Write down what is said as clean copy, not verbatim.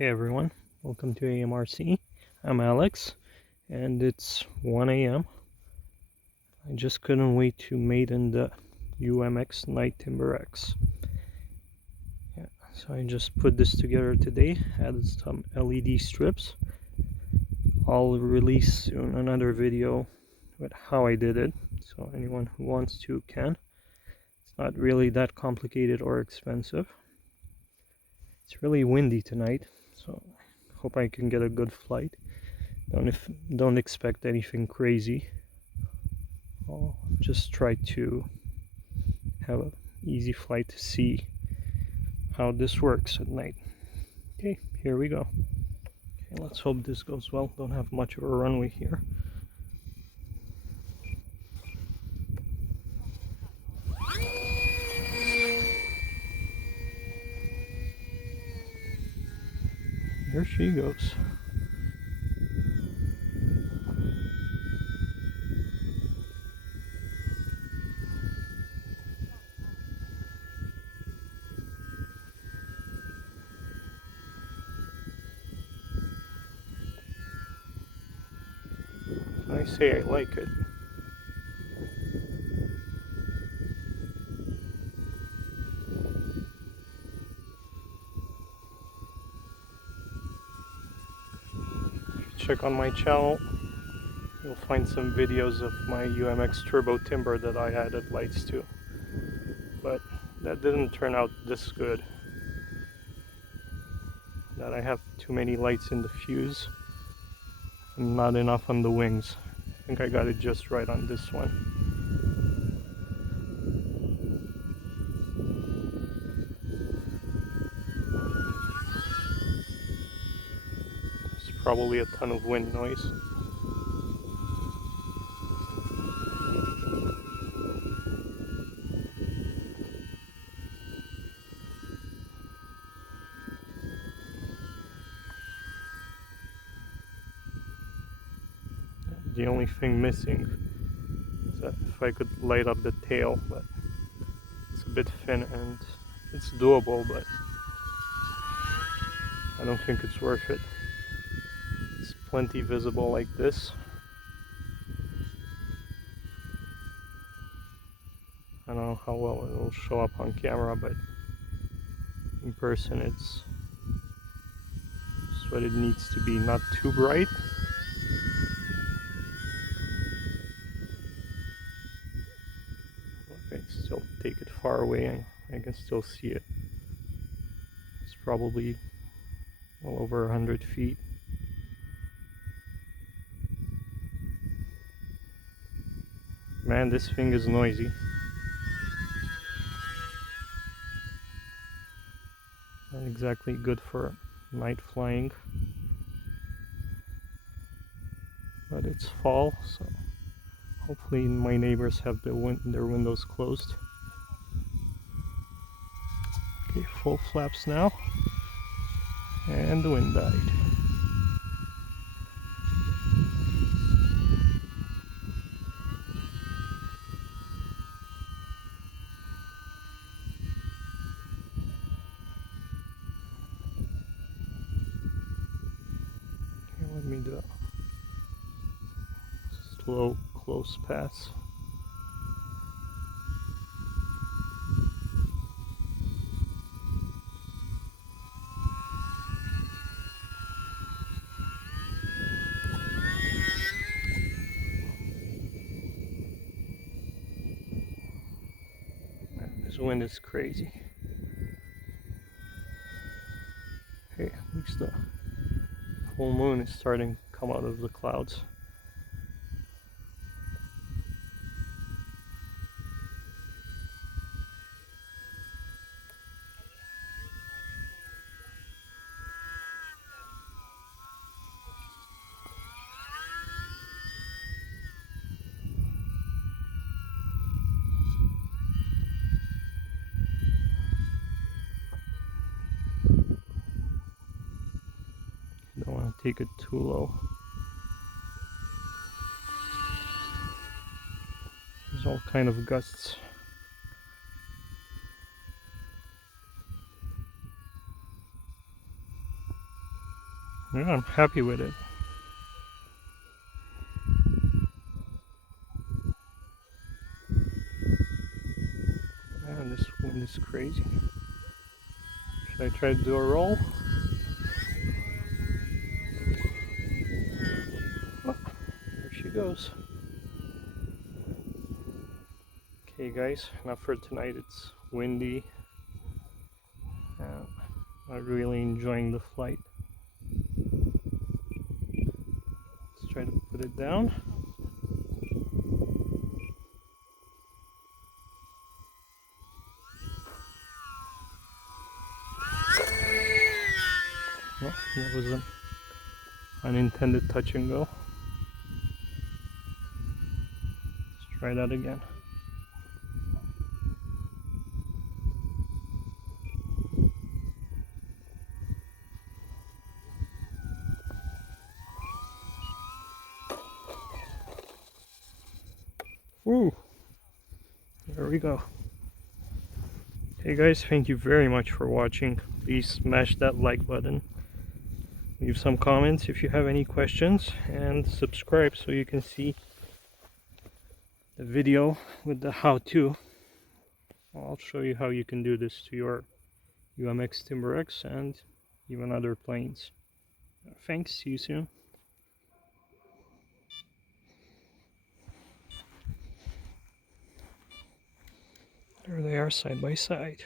Hey everyone, welcome to AMRC. I'm Alex, and it's 1 a.m. I just couldn't wait to mate in the UMX Timber X. Yeah, so I just put this together today, added some LED strips. I'll release soon another video with how I did it, so anyone who wants to can. It's not really that complicated or expensive. It's really windy tonight, so hope I can get a good flight. Don't expect anything crazy. I'll just try to have an easy flight to see how this works at night. Okay, here we go. Okay, let's hope this goes well. Don't have much of a runway here. Here she goes. I say I like it. If you check on my channel, you'll find some videos of my UMX Turbo Timber that I added lights to. But that didn't turn out this good. That I have too many lights in the fuse and not enough on the wings. I think I got it just right on this one. There's probably a ton of wind noise. The only thing missing is that if I could light up the tail, but it's a bit thin and it's doable, but I don't think it's worth it. It's plenty visible like this. I don't know how well it will show up on camera, but in person it's just what it needs to be, not too bright. I can still take it far away and I can still see it. It's probably well over 100 feet. Man, this thing is noisy. Not exactly good for night flying. But it's fall, so hopefully my neighbors have their windows closed. Okay, full flaps now. And the wind died. Okay, let me do a slow, close pass. This wind is crazy. Okay, at least the full moon is starting to come out of the clouds. Don't want to take it too low. There's all kind of gusts. Yeah, I'm happy with it. Man, this wind is crazy. Should I try to do a roll? Oh, there she goes. Okay guys, enough for tonight. It's windy. Not really enjoying the flight. Let's try to put it down. Well, that was an unintended touch and go. Let's try that again. Woo! There we go. Hey guys, thank you very much for watching. Please smash that like button. Leave some comments if you have any questions, and subscribe so you can see the video with the how-to. I'll show you how you can do this to your UMX Timber X and even other planes. Thanks, see you soon. There they are side by side.